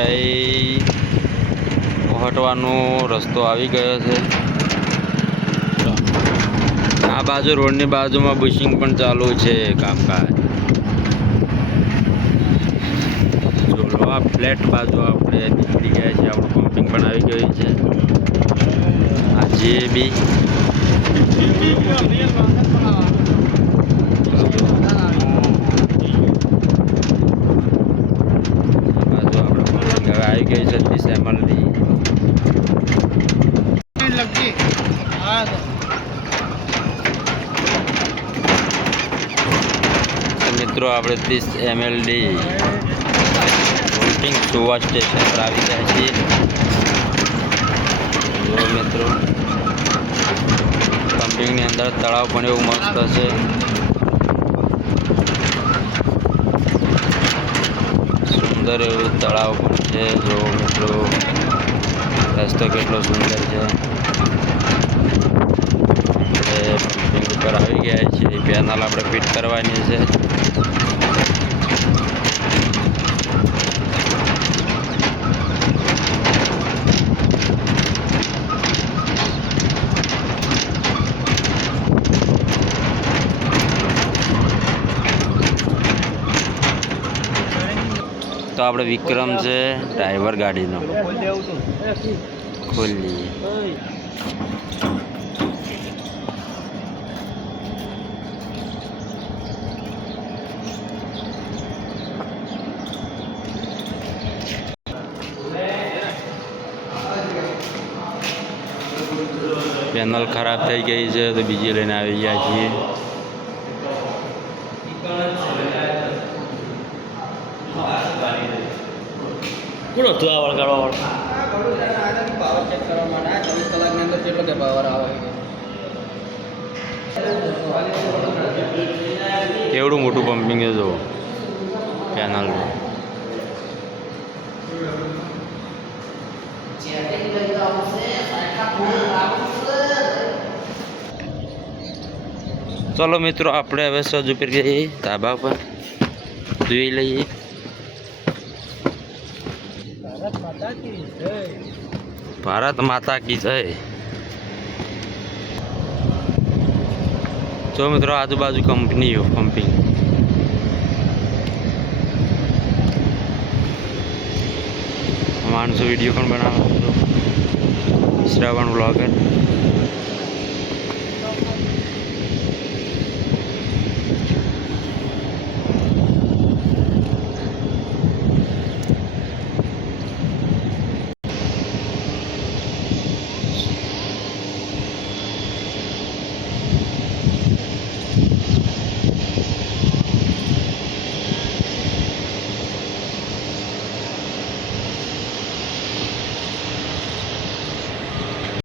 આપણે હટવાનો રસ્તો આવી ગયો છે. આ બાજુ રોડની બાજુમાં બુશિંગ પણ ચાલુ છે કામકાજ. આ ફ્લેટ બાજુ આપણે નીકળી ગયા છે. આપણું પમ્પિંગ પણ આવી ગયું છે. આ જેબી આવી ગઈ છે 30 ml ની. મિત્રો આપણે 30 ml ની સુવા સ્ટેશન પર આવી ગયા છીએ. જો મિત્રો પમ્પિંગની અંદર તળાવ પણ એવું મસ્ત છે. સુંદર એવું તળાવ પણ છે. જો મિત્રો રસ્તો કેટલો સુંદર છે. આપણે પમ્પિંગ ઉપર આવી ગયા છીએ. પેનલ આપણે ફિટ કરવાની છે. તો આપણે વિક્રમ છે ડ્રાઈવર ગાડીનો. ખોલી પેનલ ખરાબ થઈ ગઈ છે તો બીજી લઈને આવી ગયા છીએ. કોણ હતું આ વળગાડવા પાવર ચેક કરવા માટે 24 કલાકની અંદર કેટલો કે પાવર આવે? એવડું મોટું પમ્પિંગ છે. જો પેનલ ચલો મિત્રો આપણે હવે સજ ઉપર જઈએ ધાબા પર જોઈ લઈએ. ભારત માતા કી જય. જો મિત્રો આજુબાજુ કંપનીઓ પમ્પિંગ. માણસો વિડીયો પણ બનાવે. શ્રવણ બ્લોગર.